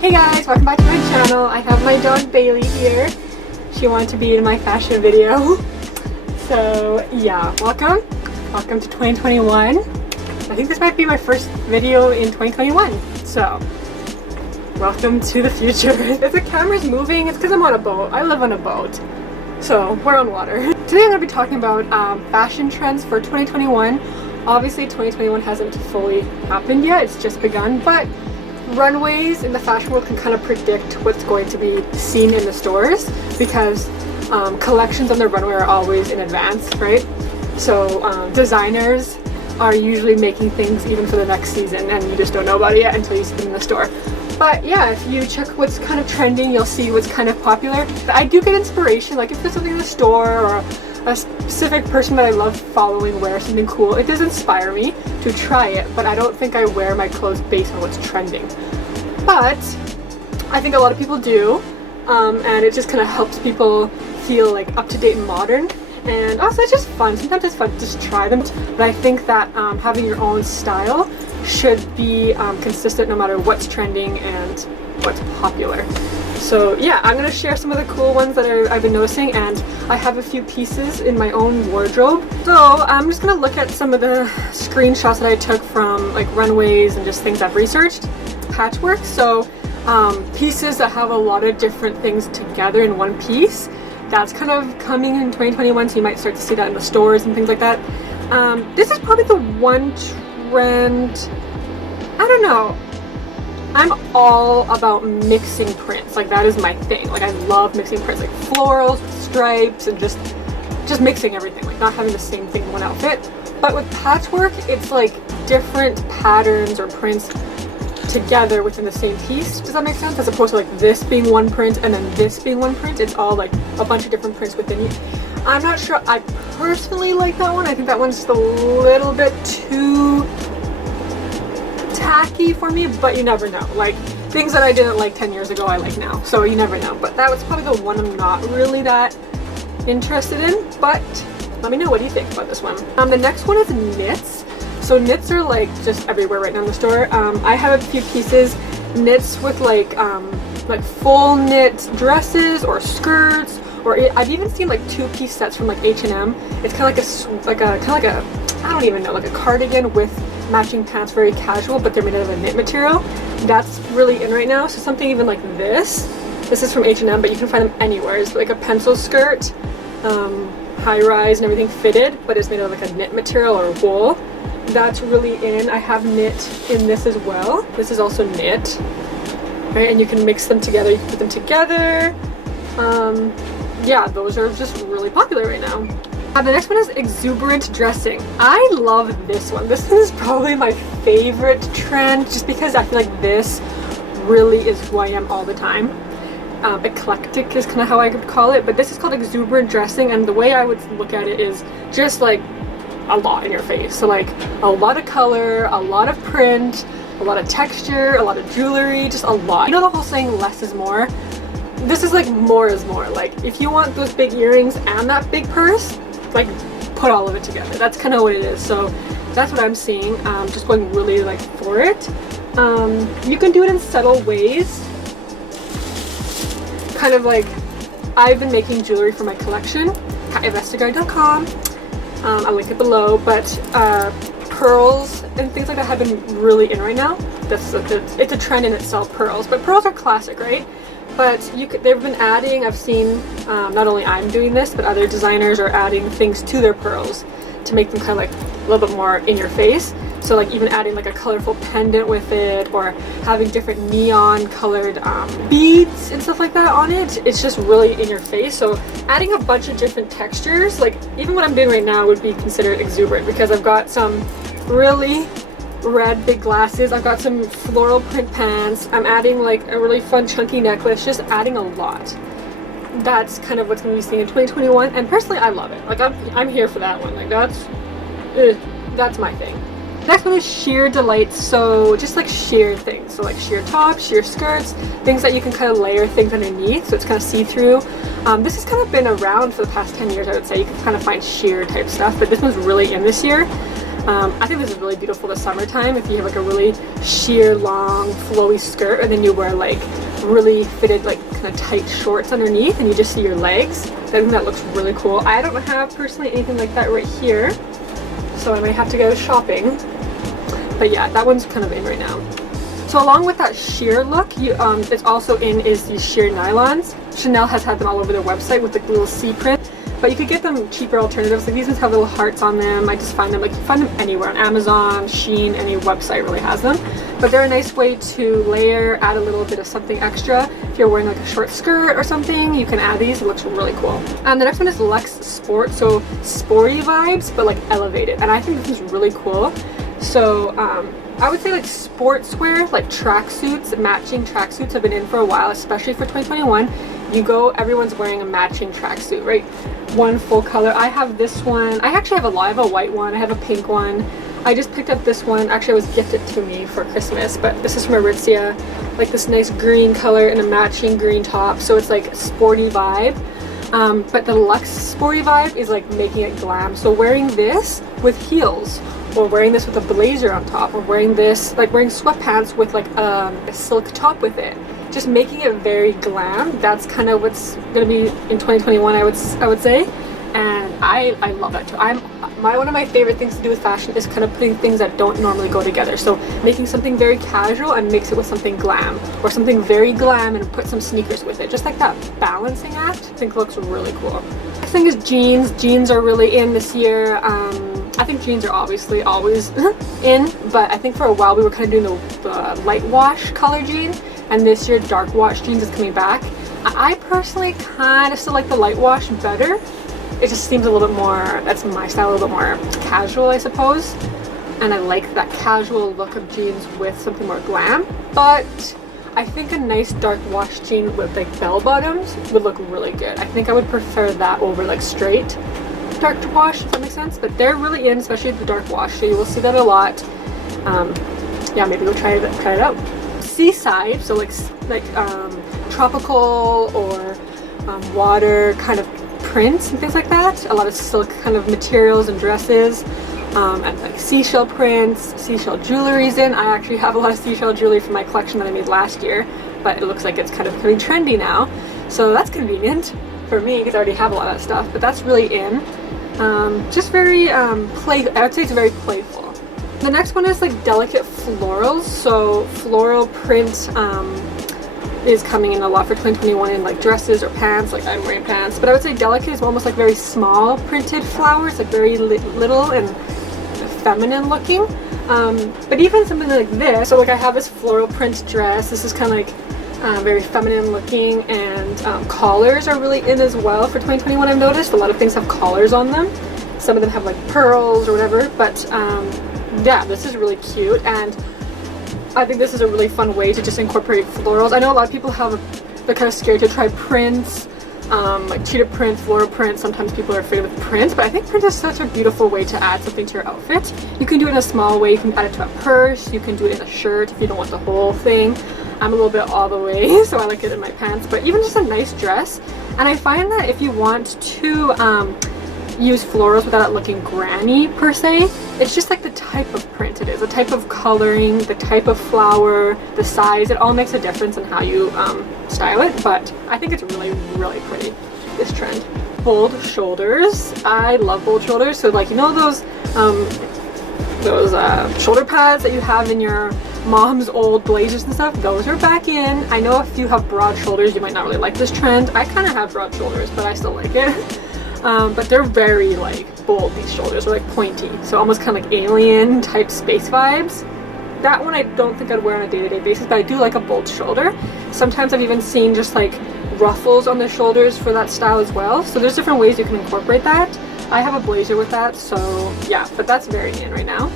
Hey guys, welcome back to my channel. I have my dog Bailey here. She wanted to be in my fashion video. So yeah, welcome to 2021. I think this might be my first video in 2021. So welcome to the future. If the camera's moving, it's because I'm on a boat. I live on a boat. So we're on water. Today I'm going to be talking about fashion trends for 2021. Obviously 2021 hasn't fully happened yet, it's just begun, but runways in the fashion world can kind of predict what's going to be seen in the stores because collections on the runway are always in advance, right? So designers are usually making things even for the next season and you just don't know about it yet until you see them in the store. But yeah, if you check what's kind of trending, you'll see what's kind of popular. I do get inspiration, like if there's something in the store or a specific person that I love following wear something cool, it does inspire me to try it, but I don't think I wear my clothes based on what's trending. But I think a lot of people do, and it just kind of helps people feel like up-to-date and modern. And also it's just fun. Sometimes it's fun to just try them. But I think that having your own style should be consistent no matter what's trending and what's popular. So yeah, I'm going to share some of the cool ones that I've been noticing, and I have a few pieces in my own wardrobe. So I'm just going to look at some of the screenshots that I took from like runways and just things I've researched. Patchwork, so pieces that have a lot of different things together in one piece. That's kind of coming in 2021, so you might start to see that in the stores and things like that. This is probably the one trend, I don't know, I'm all about mixing prints. Like that is my thing. Like I love mixing prints, like florals, stripes, and just mixing everything, like not having the same thing in one outfit. But with patchwork, it's like different patterns or prints together within the same piece. Does that make sense? As opposed to like this being one print and then this being one print. It's all like a bunch of different prints within you. I'm not sure I personally like that one. I think that one's just a little bit too tacky for me, but you never know. Like things that I didn't like 10 years ago I like now, so you never know. But that was probably the one I'm not really that interested in, but let me know, what do you think about this one? The next one is knits. So knits are like just everywhere right now in the store. I have a few pieces, knits with like full knit dresses or skirts, or I've even seen like two-piece sets from like H&M. It's kind of like a I don't even know, like a cardigan with matching pants, very casual, but they're made out of a knit material. That's really in right now. So something even like this is from H&M, but you can find them anywhere. It's like a pencil skirt, high rise and everything fitted, but it's made out of like a knit material or wool. That's really in. I have knit in this as well. This is also knit, right? And you can mix them together, you can put them together. Yeah, those are just really popular right now. The next one is exuberant dressing. I love this one. This is probably my favorite trend just because I feel like this really is who I am all the time. Eclectic is kind of how I would call it, but this is called exuberant dressing, and the way I would look at it is just like a lot in your face. So like a lot of color, a lot of print, a lot of texture, a lot of jewelry, just a lot. You know the whole saying less is more? This is like more is more. Like if you want those big earrings and that big purse, like put all of it together. That's kind of what it is. So that's what I'm seeing. Just going really like for it. You can do it in subtle ways. Kind of like I've been making jewelry for my collection at Vestergaard.com. I'll link it below, but pearls and things like that have been really in right now. It's a trend in itself, pearls, but pearls are classic, right? But they've been adding, I've seen, not only I'm doing this, but other designers are adding things to their pearls to make them kind of like a little bit more in your face. So like even adding like a colorful pendant with it, or having different neon colored beads and stuff like that on it. It's just really in your face. So adding a bunch of different textures, like even what I'm doing right now would be considered exuberant because I've got some really red big glasses, I've got some floral print pants, I'm adding like a really fun chunky necklace, just adding a lot. That's kind of what's going to be seen in 2021, and personally I love it. Like I'm here for that one. Like that's my thing. Next one is sheer delights. So just like sheer things, so like sheer tops, sheer skirts, things that you can kind of layer things underneath, so it's kind of see-through. This has kind of been around for the past 10 years, I would say. You can kind of find sheer type stuff, but this one's really in this year. I think this is really beautiful this summertime if you have like a really sheer, long, flowy skirt and then you wear like really fitted, like kind of tight shorts underneath and you just see your legs. I think that looks really cool. I don't have personally anything like that right here, so I might have to go shopping. But yeah, that one's kind of in right now. So along with that sheer look, it's also in is these sheer nylons. Chanel has had them all over their website with the little sea print. But you could get them cheaper alternatives. Like these ones have little hearts on them. I just find them, like you find them anywhere on Amazon, Shein, any website really has them. But they're a nice way to layer, add a little bit of something extra. If you're wearing like a short skirt or something, you can add these. It looks really cool. The next one is Luxe Sport. So sporty vibes, but like elevated. And I think this is really cool. So I would say like sportswear, like tracksuits, matching tracksuits have been in for a while, especially for 2021. You go, everyone's wearing a matching tracksuit, right? One full color. I have this one. I actually have a lot. I have a white one. I have a pink one. I just picked up this one. Actually, it was gifted to me for Christmas, but this is from Aritzia. Like this nice green color and a matching green top. So it's like sporty vibe. But the Luxe sporty vibe is like making it glam. So wearing this with heels, or wearing this with a blazer on top, or wearing this, like wearing sweatpants with like a silk top with it. Just making it very glam. That's kind of what's gonna be in 2021, I would say, and I love that too. One of my favorite things to do with fashion is kind of putting things that don't normally go together. So making something very casual and mix it with something glam, or something very glam and put some sneakers with it. Just like that balancing act, I think looks really cool. Next thing is jeans. Jeans are really in this year. I think jeans are obviously always in, but I think for a while we were kind of doing the light wash color jean. And this year, dark wash jeans is coming back. I personally kind of still like the light wash better. It just seems a little bit more, that's my style, a little bit more casual, I suppose. And I like that casual look of jeans with something more glam. But I think a nice dark wash jean with like bell bottoms would look really good. I think I would prefer that over like straight dark wash, if that makes sense. But they're really in, especially the dark wash, so you will see that a lot. Yeah, maybe go try it out. Seaside, so like tropical or water kind of prints and things like that. A lot of silk kind of materials and dresses, and like seashell prints, seashell jewelry's in. I actually have a lot of seashell jewelry from my collection that I made last year, but it looks like it's kind of becoming trendy now, so that's convenient for me because I already have a lot of that stuff. But that's really in. Just very I would say it's very playful. The next one is like delicate florals. So floral print is coming in a lot for 2021 in like dresses or pants. Like I'm wearing pants, but I would say delicate is almost like very small printed flowers, like very little and feminine looking. But even something like this, so like I have this floral print dress. This is kind of like very feminine looking, and collars are really in as well for 2021. I've noticed a lot of things have collars on them. Some of them have like pearls or whatever, but yeah, this is really cute, and I think this is a really fun way to just incorporate florals. I know a lot of people they're kind of scared to try prints, like cheetah print, floral print. Sometimes people are afraid of print, but I think print is such a beautiful way to add something to your outfit. You can do it in a small way. You can add it to a purse. You can do it in a shirt if you don't want the whole thing. I'm a little bit all the way, so I like it in my pants, but even just a nice dress. And I find that if you want to use florals without it looking granny per se, it's just like the type of print it is, the type of coloring, the type of flower, the size. It all makes a difference in how you style it, but I think it's really, really pretty, this trend. Bold shoulders. I love bold shoulders. So like, you know those shoulder pads that you have in your mom's old blazers and stuff? Those are back in. I know if you have broad shoulders, you might not really like this trend. I kind of have broad shoulders, but I still like it. But they're very like bold, these shoulders are like pointy, so almost kind of like alien type space vibes. That one I don't think I'd wear on a day-to-day basis, but I do like a bold shoulder. Sometimes I've even seen just like ruffles on the shoulders for that style as well, so there's different ways you can incorporate that. I have a blazer with that, so yeah, but that's very in right now.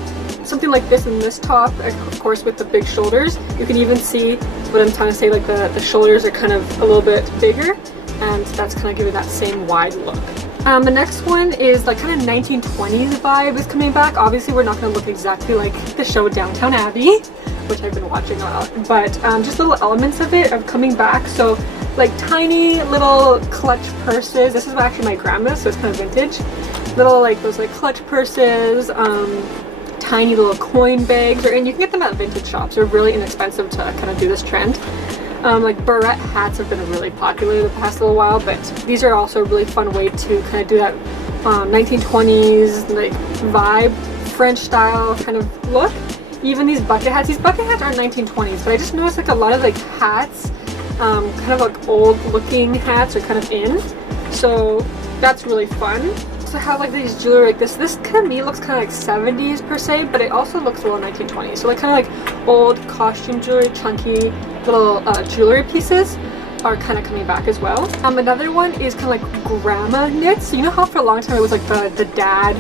Something like this in this top, of course with the big shoulders, you can even see what I'm trying to say, like the shoulders are kind of a little bit bigger, and that's kind of giving that same wide look. The next one is like kind of 1920s vibe is coming back. Obviously we're not going to look exactly like the show Downton Abbey, which I've been watching a lot, but just little elements of it are coming back. So like tiny little clutch purses. This is actually my grandma's, so it's kind of vintage. Little like those like clutch purses, tiny little coin bags, and you can get them at vintage shops. They're really inexpensive to kind of do this trend. Like barrette hats have been really popular the past little while, but these are also a really fun way to kind of do that 1920s like vibe, French style kind of look. Even these bucket hats are 1920s, but I just noticed like a lot of like hats, kind of like old looking hats are kind of in, so that's really fun. To have like these jewelry like this kind of me looks kind of like 70s per se, but it also looks a little 1920s, so like kind of like old costume jewelry, chunky little jewelry pieces are kind of coming back as well. Another one is kind of like grandma knits. So you know how for a long time it was like the dad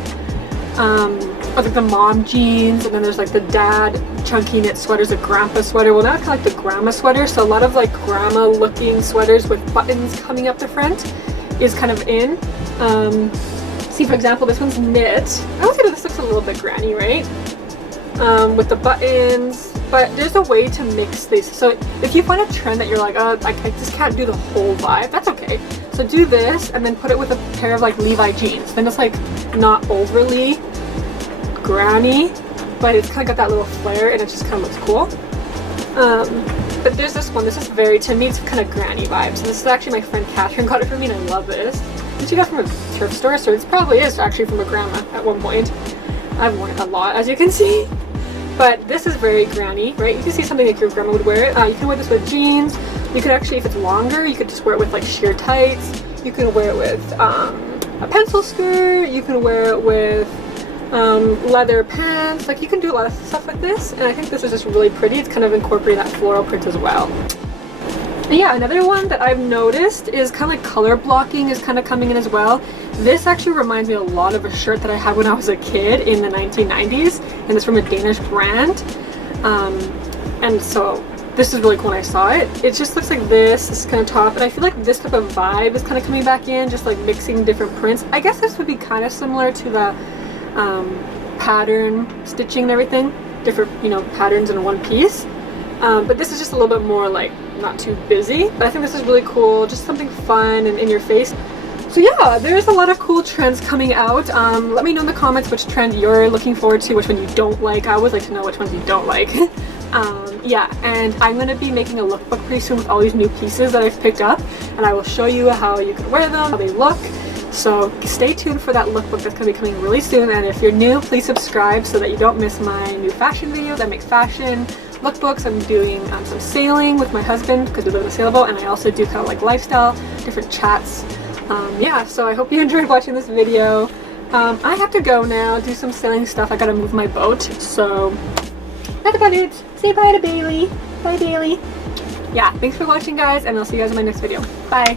or like the mom jeans, and then there's like the dad chunky knit sweaters, a grandpa sweater. Well, now it's kind of like the grandma sweater, so a lot of like grandma looking sweaters with buttons coming up the front is kind of in. See, for example, this one's knit. I would say this looks a little bit granny, right? With the buttons, but there's a way to mix these. So if you find a trend that you're like, oh, I just can't do the whole vibe, that's okay. So do this and then put it with a pair of like Levi jeans. Then it's like not overly granny, but it's kind of got that little flare and it just kind of looks cool. But there's this one. This is very, to me, it's kind of granny vibes. So this is actually my friend Katja got it for me, and I love this. And she got it from a thrift store, so it probably is actually from a grandma at one point. I've worn it a lot, as you can see. But this is very granny, right? You can see something like your grandma would wear it. You can wear this with jeans. You could actually, if it's longer, you could just wear it with like sheer tights. You can wear it with a pencil skirt. You can wear it with leather pants. Like, you can do a lot of stuff with this, and I think this is just really pretty. It's kind of incorporating that floral print as well. And yeah, another one that I've noticed is kind of like color blocking is kind of coming in as well. This actually reminds me a lot of a shirt that I had when I was a kid in the 1990s, and it's from a Danish brand. And so this is really cool when I saw it. It just looks like this kind of top, and I feel like this type of vibe is kind of coming back in, just like mixing different prints. I guess this would be kind of similar to the pattern stitching and everything, different, you know, patterns in one piece. But this is just a little bit more like not too busy, but I think this is really cool, just something fun and in your face. So yeah, there's a lot of cool trends coming out. Let me know in the comments which trend you're looking forward to, which one you don't like. I always like to know which ones you don't like. Yeah, and I'm going to be making a lookbook pretty soon with all these new pieces that I've picked up, and I will show you how you can wear them, how they look. So stay tuned for that lookbook that's going to be coming really soon, and if you're new, please subscribe so that you don't miss my new fashion videos. I make fashion lookbooks. I'm doing some sailing with my husband because we live in a sailboat, and I also do kind of like lifestyle, different chats. Yeah, so I hope you enjoyed watching this video. I have to go now, do some sailing stuff. I gotta move my boat, so that's about it. Say bye to Bailey. Bye, Bailey. Yeah, thanks for watching, guys, and I'll see you guys in my next video. Bye.